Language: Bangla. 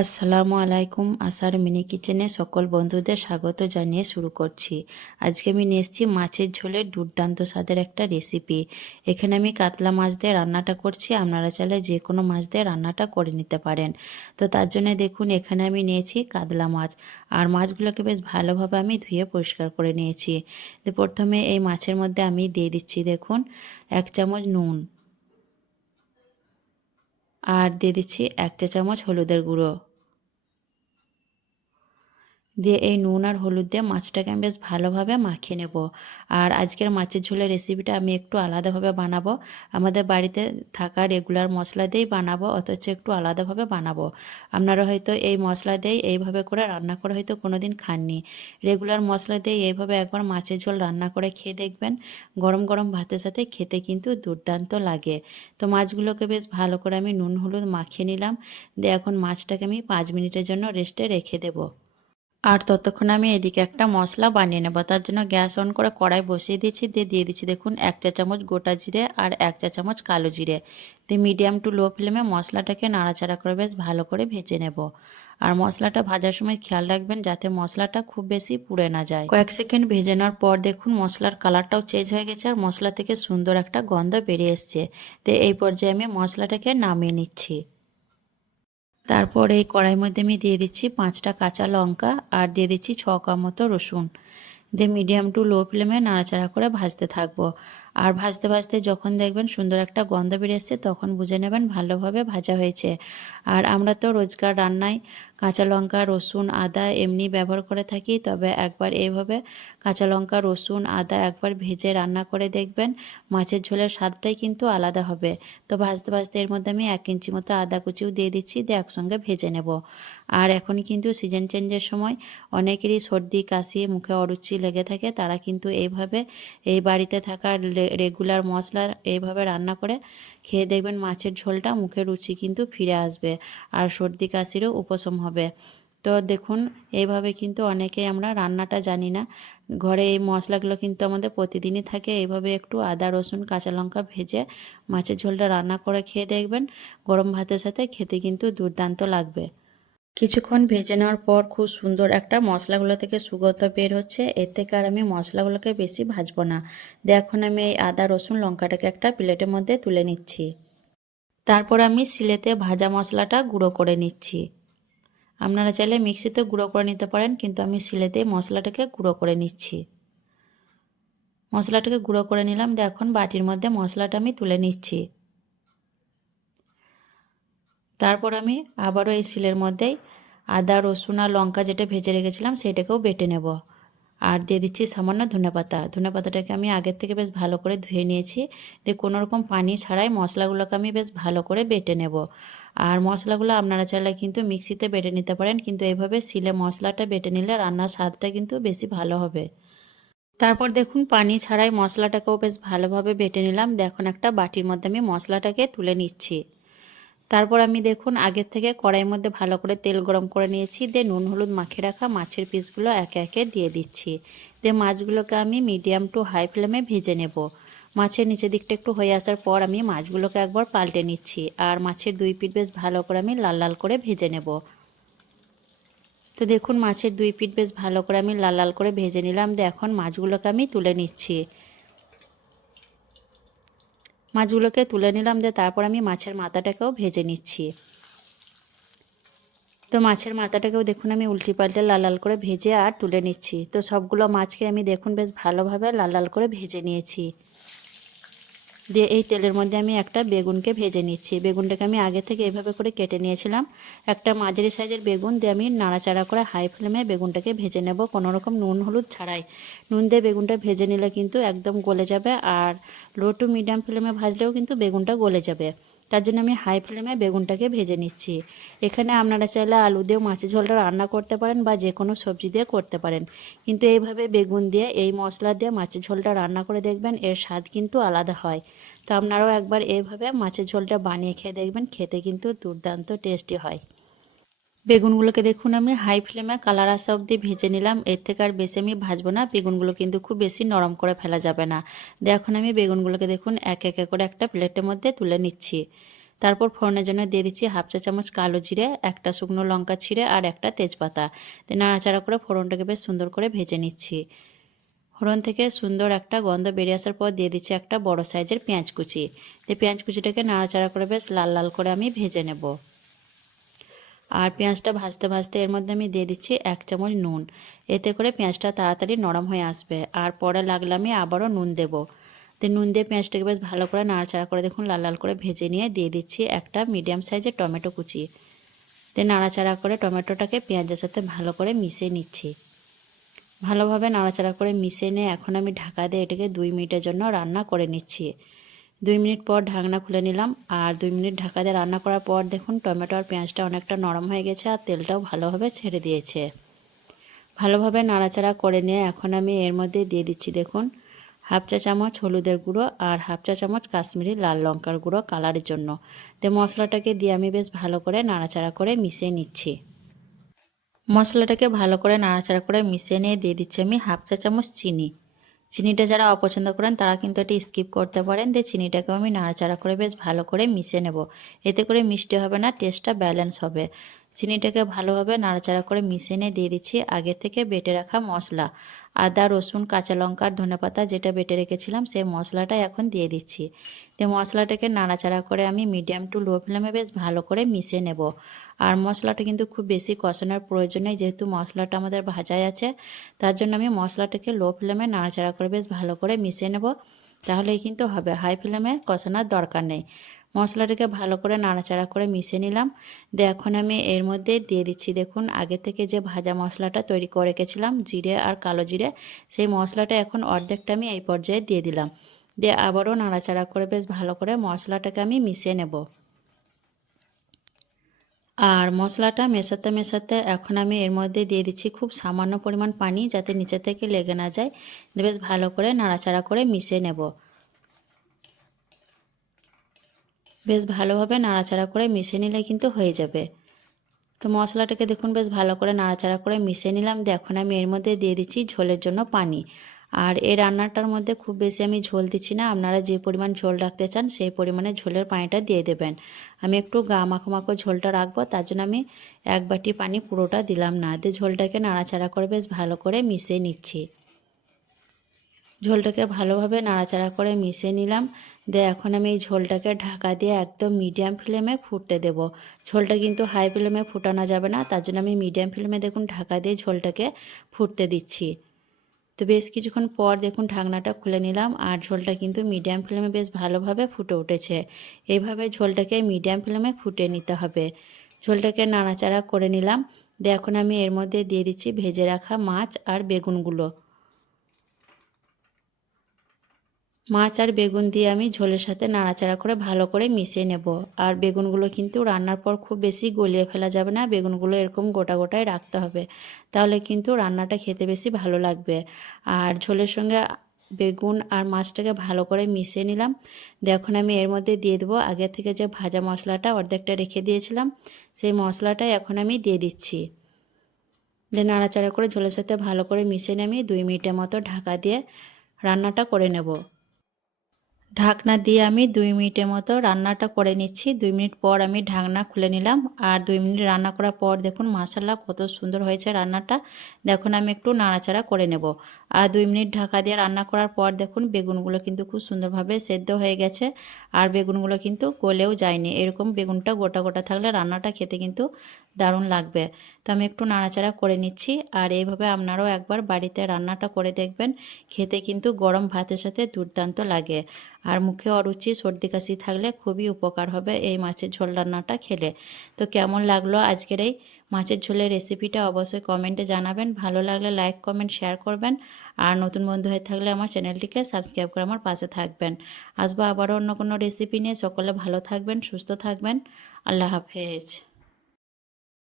আসসালামু আলাইকুম, আসার মিনি কিচেনে সকল বন্ধুদের স্বাগত জানিয়ে শুরু করছি। আজকে আমি নিয়ে এসেছি মাছের ঝোলের দুর্দান্ত স্বাদের একটা রেসিপি। এখানে আমি কাতলা মাছ দিয়ে রান্নাটা করছি, আপনারা চাইলে যে কোনো মাছ দিয়ে রান্নাটা করে নিতে পারেন। তো তার জন্য দেখুন, এখানে আমি নিয়েছি কাতলা মাছ। আর মাছগুলোকে বেশ ভালোভাবে আমি ধুয়ে পরিষ্কার করে নিয়েছি। প্রথমে এই মাছের মধ্যে আমি দিয়ে দিচ্ছি, দেখুন, এক চামচ নুন। আর দিয়ে দিচ্ছি এক চা চামচ হলুদের গুঁড়ো। দিয়ে এই নুন আর হলুদ দিয়ে মাছটাকে আমি বেশ ভালোভাবে মাখিয়ে নেব। আর আজকের মাছের ঝোলের রেসিপিটা আমি একটু আলাদাভাবে বানাবো। আমাদের বাড়িতে থাকা রেগুলার মশলা দিয়েই বানাবো, অথচ একটু আলাদাভাবে বানাবো। আপনারা হয়তো এই মশলা দিয়েই এইভাবে করে রান্না করে হয়তো কোনো দিন খাননি। রেগুলার মশলা দিয়ে এইভাবে একবার মাছের ঝোল রান্না করে খেয়ে দেখবেন। গরম গরম ভাতের সাথে খেতে কিন্তু দুর্দান্ত লাগে। তো মাছগুলোকে বেশ ভালো করে আমি নুন হলুদ মাখিয়ে নিলাম। দিয়ে এখন মাছটাকে আমি পাঁচ মিনিটের জন্য রেস্টে রেখে দেবো। আর ততক্ষণ আমি এদিকে একটা মশলা বানিয়ে নেব। তার জন্য গ্যাস অন করে কড়াই বসিয়ে দিয়েছি। দিয়ে দিয়ে দিচ্ছি দেখুন, এক চা চামচ গোটা জিরে আর এক চা চামচ কালো জিরে। দিয়ে মিডিয়াম টু লো ফ্লেমে মশলাটাকে নাড়াচাড়া করে বেশ ভালো করে ভেজে নেব। আর মশলাটা ভাজার সময় খেয়াল রাখবেন যাতে মশলাটা খুব বেশি পুড়ে না যায়। কয়েক সেকেন্ড ভেজে নেওয়ার পর দেখুন, মশলার কালারটাও চেঞ্জ হয়ে গেছে আর মশলা থেকে সুন্দর একটা গন্ধ বেরিয়ে এসছে। তো এই পর্যায়ে আমি মশলাটাকে নামিয়ে নিচ্ছি। তারপর এই কড়াইয়ের মধ্যে আমি দিয়ে দিচ্ছি পাঁচটা কাঁচা লঙ্কা আর দিয়ে দিচ্ছি ছ কাপ মতো রসুন। দিয়ে মিডিয়াম টু লো ফ্লেমে নাড়াচাড়া করে ভাজতে থাকব। আর ভাজতে ভাজতে যখন দেখবেন সুন্দর একটা গন্ধ বেরিয়ে এসছে তখন বুঝে নেবেন ভালোভাবে ভাজা হয়েছে। আর আমরা তো রোজকার রান্নায় কাঁচা লঙ্কা, রসুন, আদা এমনি ব্যবহার করে থাকি, তবে একবার এইভাবে কাঁচা লঙ্কা, রসুন, আদা একবার ভেজে রান্না করে দেখবেন মাছের ঝোলের স্বাদটাই কিন্তু আলাদা হবে। তো ভাজতে ভাজতে এর মধ্যে আমি এক ইঞ্চি মতো আদা কুচিও দিয়ে দিচ্ছি, দিয়ে একসঙ্গে ভেজে নেব। আর এখন কিন্তু সিজন চেঞ্জের সময় অনেকেরই সর্দি, কাশি, মুখে অরুচি লেগে থাকে, তারা কিন্তু এইভাবে এই বাড়িতে থাকা রেগুলার মশলা এইভাবে রান্না করে খেয়ে দেখবেন মাছের ঝোলটা মুখে রুচি কিন্তু ফিরে আসবে আর সর্দি কাশিরও উপশম হবে। তো দেখুন এইভাবে কিন্তু অনেকেই আমরা রান্নাটা জানি না। ঘরে এই মশলাগুলো কিন্তু আমাদের প্রতিদিনই থাকে। এইভাবে একটু আদা, রসুন, কাঁচা লঙ্কা ভেজে মাছের ঝোলটা রান্না করে খেয়ে দেখবেন। গরম ভাতের সাথে খেতে কিন্তু দুর্দান্ত লাগবে। কিছুক্ষণ ভেজে নেওয়ার পর খুব সুন্দর একটা মশলাগুলো থেকে সুগন্ধ বের হচ্ছে। এর থেকে আর আমি মশলাগুলোকে বেশি ভাজবো না। দেখুন আমি এই আদা, রসুন, লঙ্কাটাকে একটা প্লেটের মধ্যে তুলে নিচ্ছি। তারপর আমি সিলেতে ভাজা মশলাটা গুঁড়ো করে নিচ্ছি। আপনারা চাইলে মিক্সিতে গুঁড়ো করে নিতে পারেন, কিন্তু আমি সিলেতে মশলাটাকে গুঁড়ো করে নিচ্ছি। মশলাটাকে গুঁড়ো করে নিলাম। দেখুন বাটির মধ্যে মশলাটা আমি তুলে নিচ্ছি। তারপর আমি আবারও এই শিলের মধ্যেই আদা, রসুন আর লঙ্কা যেটা ভেজে রেখেছিলাম সেটাকেও বেটে নেব। আর দিয়ে দিচ্ছি সামান্য ধনে পাতা। ধনে পাতাটাকে আমি আগের থেকে বেশ ভালো করে ধুয়ে নিয়েছি। দিয়ে কোনো রকম পানি ছাড়াই মশলাগুলোকে আমি বেশ ভালো করে বেটে নেব। আর মশলাগুলো আপনারা চাইলে কিন্তু মিক্সিতে বেটে নিতে পারেন, কিন্তু এইভাবে শিলে মশলাটা বেটে নিলে রান্নার স্বাদটা কিন্তু বেশি ভালো হবে। তারপর দেখুন, পানি ছাড়াই মশলাটাকেও বেশ ভালোভাবে বেটে নিলাম। দেখুন, একটা বাটির মধ্যে আমি মশলাটাকে তুলে নিচ্ছি। তারপর আমি দেখুন আগের থেকে কড়াইয়ের মধ্যে ভালো করে তেল গরম করে নিয়েছি, দিয়ে নুন হলুদ মাখিয়ে রাখা মাছের পিসগুলো একে একে দিয়ে দিচ্ছি। দিয়ে মাছগুলোকে আমি মিডিয়াম টু হাই ফ্লেমে ভেজে নেব। মাছের নিচের দিকটা একটু হয়ে আসার পর আমি মাছগুলোকে একবার পাল্টে নিচ্ছি, আর মাছের দুই পিঠ বেশ ভালো করে আমি লাল লাল করে ভেজে নেব। তো দেখুন মাছের দুই পিঠ বেশ ভালো করে আমি লাল লাল করে ভেজে নিলাম, দিয়ে এখন মাছগুলোকে আমি তুলে নিচ্ছি। মাছগুলোকে তুলে নিলাম দিয়ে তারপর আমি মাছের মাথাটাকেও ভেজে নিচ্ছি। তো মাছের মাথাটাকেও দেখুন আমি উল্টি পাল্টে লাল লাল করে ভেজে আর তুলে নিচ্ছি। তো সবগুলো মাছকে আমি দেখুন বেশ ভালোভাবে লাল লাল করে ভেজে নিয়েছি। দিয়ে এই তেলের মধ্যে আমি একটা বেগুনকে ভেজে নিচ্ছি। বেগুনটাকে আমি আগে থেকে এভাবে করে কেটে নিয়েছিলাম। একটা মাঝারি সাইজের বেগুন দিয়ে আমি নাড়াচাড়া করে হাই ফ্লেমে বেগুনটাকে ভেজে নেব। কোনো রকম নুন হলুদ ছাড়াই। নুন দিয়ে বেগুনটা ভেজে নিলে কিন্তু একদম গলে যাবে আর লো টু মিডিয়াম ফ্লেমে ভাজলেও কিন্তু বেগুনটা গলে যাবে। তার জন্য আমি হাই ফ্লেমে বেগুনটাকে ভেজে নিচ্ছি। এখানে আপনারা চাইলে আলু দিয়েও মাছের ঝোলটা রান্না করতে পারেন বা যে কোনো সবজি দিয়ে করতে পারেন। কিন্তু এইভাবে বেগুন দিয়ে, এই মশলা দিয়ে মাছের ঝোলটা রান্না করে দেখবেন, এর স্বাদ কিন্তু আলাদা হয়। তো আপনারাও একবার এইভাবে মাছের ঝোলটা বানিয়ে খেয়ে দেখবেন, খেতে কিন্তু দুর্দান্ত টেস্টি হয়। বেগুনগুলোকে দেখুন আমি হাই ফ্লেমে কালার আসা অবধি ভেজে নিলাম। এর থেকে আর বেশি আমি ভাজবো না। বেগুনগুলো কিন্তু খুব বেশি নরম করে ফেলা যাবে না। এখন আমি বেগুনগুলোকে দেখুন এক এক করে একটা প্লেটের মধ্যে তুলে নিচ্ছি। তারপর ফোড়নের জন্য দিয়ে দিচ্ছি হাফ চা চামচ কালো জিরে, একটা শুকনো লঙ্কা ছিঁড়ে আর একটা তেজপাতা। নাড়াচাড়া করে ফোড়নটাকে বেশ সুন্দর করে ভেজে নিচ্ছি। ফোড়ন থেকে সুন্দর একটা গন্ধ বেরিয়ে আসার পর দিয়ে দিচ্ছি একটা বড় সাইজের পেঁয়াজ কুচি। তো পেঁয়াজ কুচিটাকে নাড়াচাড়া করে বেশ লাল লাল করে আমি ভেজে নেব। আর পেঁয়াজটা ভাজতে ভাজতে এর মধ্যে আমি দিয়ে দিচ্ছি এক চামচ নুন। এতে করে পেঁয়াজটা তাড়াতাড়ি নরম হয়ে আসবে। আর পরে লাগলে আমি আবারও নুন দেব। তো নুন দিয়ে পেঁয়াজটাকে বেশ ভালো করে নাড়াচাড়া করে দেখুন, লাল লাল করে ভেজে নিয়ে দিয়ে দিচ্ছি একটা মিডিয়াম সাইজের টমেটো কুচি। তো নাড়াচাড়া করে টমেটোটাকে পেঁয়াজের সাথে ভালো করে মিশিয়ে নিচ্ছি। ভালোভাবে নাড়াচাড়া করে মিশিয়ে নিয়ে এখন আমি ঢাকা দিয়ে এটাকে দুই মিনিটের জন্য রান্না করে নিচ্ছি। দুই মিনিট পর ঢাকনা খুলে নিলাম। আর দুই মিনিট ঢাকা দিয়ে রান্না করার পর দেখুন টমেটো আর পেঁয়াজটা অনেকটা নরম হয়ে গেছে আর তেলটাও ভালোভাবে ছেড়ে দিয়েছে। ভালোভাবে নাড়াচাড়া করে নিয়ে এখন আমি এর মধ্যে দিয়ে দিচ্ছি দেখুন, হাফ চা চামচ হলুদের গুঁড়ো আর হাফ চা চামচ কাশ্মীরি লাল লঙ্কার গুঁড়ো কালারের জন্য। তো মশলাটাকে দিয়ে আমি বেশ ভালো করে নাড়াচাড়া করে মিশিয়ে নিচ্ছি। মশলাটাকে ভালো করে নাড়াচাড়া করে মিশিয়ে নিয়ে দিয়ে দিচ্ছি আমি হাফ চা চামচ চিনি। চিনিটা যারা অপছন্দ করেন, তারা কিন্তু এটি স্কিপ করতে পারেন। দিয়ে চিনিটাকেও আমি নাড়াচাড়া করে বেশ ভালো করে মিশিয়ে নেব। এতে করে মিষ্টি হবে না টেস্টটা ব্যালেন্স হবে। চিনিটাকে ভালোভাবে নাড়াচাড়া করে মিশিয়ে নিয়ে দিয়ে দিচ্ছি। আগে থেকে বেটে রাখা মশলা। আদা, রসুন, কাঁচা লঙ্কার ধনেপাতা যেটা বেটে রেখেছিলাম সেই মশলাটা এখন দিয়ে দিচ্ছি। তো মশলাটাকে নাড়াচাড়া করে আমি মিডিয়াম টু লো ফ্লেমে বেশ ভালো করে মিশিয়ে নেব। আর মশলাটা কিন্তু খুব বেশি কষানোর প্রয়োজন নেই, যেহেতু মশলাটা আমাদের ভাজাই আছে, তার জন্য আমি মশলাটাকে লো ফ্লেমে নাড়াচাড়া করে বেশ ভালো করে মিশিয়ে নেব। তাহলেই কিন্তু হবে, হাই ফ্লেমে কষানোর দরকার নেই। মশলাটাকে ভালো করে নাড়াচাড়া করে মিশিয়ে নিলাম। দিয়ে এখন আমি এর মধ্যে দিয়ে দিচ্ছি, দেখুন, আগে থেকে যে ভাজা মশলাটা তৈরি করে রেখেছিলাম, জিরে আর কালো জিরে, সেই মশলাটা এখন অর্ধেকটা আমি এই পর্যায়ে দিয়ে দিলাম। দিয়ে আবারও নাড়াচাড়া করে বেশ ভালো করে মশলাটাকে আমি মিশিয়ে নেব। আর মশলাটা মেশাতে মেশাতে এখন আমি এর মধ্যে দিয়ে দিচ্ছি খুব সামান্য পরিমাণ পানি যাতে নিচে থেকে লেগে না যায়। বেশ ভালো করে নাড়াচাড়া করে মিশিয়ে নেব। বেশ ভালোভাবে নাড়াচাড়া করে মিশিয়ে নিলে কিন্তু হয়ে যাবে। তো মশলাটাকে দেখুন বেশ ভালো করে নাড়াচাড়া করে মিশিয়ে নিলাম। দিয়ে এখন আমি এর মধ্যে দিয়ে দিচ্ছি ঝোলের জন্য পানি। আর এই রান্নাটার মধ্যে খুব বেশি আমি ঝোল দিচ্ছি না। আপনারা যে পরিমাণ ঝোল রাখতে চান সেই পরিমাণে ঝোলের পানিটা দিয়ে দেবেন। আমি একটু গা মাখো মাখো ঝোলটা রাখব, তার জন্য আমি এক বাটি পানি পুরোটা দিলাম না। দিয়ে ঝোলটাকে নাড়াচাড়া করে বেশ ভালো করে মিশিয়ে নিচ্ছি। ঝোলটাকে ভালোভাবে নাড়াচাড়া করে মিশিয়ে নিলাম। দিয়ে এখন আমি এই ঝোলটাকে ঢাকা দিয়ে একদম মিডিয়াম ফ্লেমে ফুটতে দেব। ঝোলটা কিন্তু হাই ফ্লেমে ফুটানো যাবে না, তার জন্য আমি মিডিয়াম ফ্লেমে দেখুন ঢাকা দিয়ে ঝোলটাকে ফুটতে দিচ্ছি। তো বেশ কিছুক্ষণ পর দেখুন ঢাকনাটা খুলে নিলাম আর ঝোলটা কিন্তু মিডিয়াম ফ্লেমে বেশ ভালোভাবে ফুটে উঠেছে। এইভাবে ঝোলটাকে মিডিয়াম ফ্লেমে ফুটে নিতে হবে। ঝোলটাকে নাড়াচাড়া করে নিলাম। দিয়ে এখন আমি এর মধ্যে দিয়ে দিচ্ছি ভেজে রাখা মাছ আর বেগুনগুলো। মাছ আর বেগুন দিয়ে আমি ঝোলের সাথে নাড়াচাড়া করে ভালো করে মিশিয়ে নেব। আর বেগুনগুলো কিন্তু রান্নার পর খুব বেশি গলিয়ে ফেলা যাবে না, বেগুনগুলো এরকম গোটা গোটায় রাখতে হবে। তাহলে কিন্তু রান্নাটা খেতে বেশি ভালো লাগবে। আর ঝোলের সঙ্গে বেগুন আর মাছটাকে ভালো করে মিশিয়ে নিলাম। দেখুন, আমি এর মধ্যে দিয়ে দেবো। আগে থেকে যে ভাজা মশলাটা অর্ধেকটা রেখে দিয়েছিলাম, সেই মশলাটাই এখন আমি দিয়ে দিচ্ছি। দিয়ে নাড়াচাড়া করে ঝোলের সাথে ভালো করে মিশিয়ে নিয়ে আমি দুই মিনিটের মতো ঢাকা দিয়ে রান্নাটা করে নেব। ঢাকনা দিয়ে আমি দুই মিনিটের মতো রান্নাটা করে নিচ্ছি। দুই মিনিট পর আমি ঢাকনা খুলে নিলাম। আর দুই মিনিট রান্না করার পর দেখুন মশালা কত সুন্দর হয়েছে রান্নাটা। দেখুন আমি একটু নাড়াচাড়া করে নেব। আর দুই মিনিট ঢাকা দিয়ে রান্না করার পর দেখুন বেগুনগুলো কিন্তু খুব সুন্দরভাবে সেদ্ধ হয়ে গেছে। আর বেগুনগুলো কিন্তু গলেও যায়নি। এরকম বেগুনটা গোটা গোটা থাকলে রান্নাটা খেতে কিন্তু দারুণ লাগবে। তো আমি একটু নাড়াচাড়া করে নিচ্ছি। আর এইভাবে আপনারাও একবার বাড়িতে রান্নাটা করে দেখবেন। খেতে কিন্তু গরম ভাতের সাথে দুর্দান্ত লাগে। আর মুখে অরুচি, সর্দি কাশি থাকলে খুবই উপকার হবে এই মাছের ঝোল রান্নাটা খেলে। তো কেমন লাগল আজকের এই মাছের ঝোলের রেসিপিটা অবশ্যই কমেন্টে জানাবেন। ভালো লাগলে লাইক, কমেন্ট, শেয়ার করবেন। আর নতুন বন্ধু হয়ে থাকলে আমার চ্যানেলটিকে সাবস্ক্রাইব করে আমার পাশে থাকবেন। আসব আবারও অন্য কোনো রেসিপি নিয়ে। সকলে ভালো থাকবেন, সুস্থ থাকবেন। আল্লাহ হাফেজ।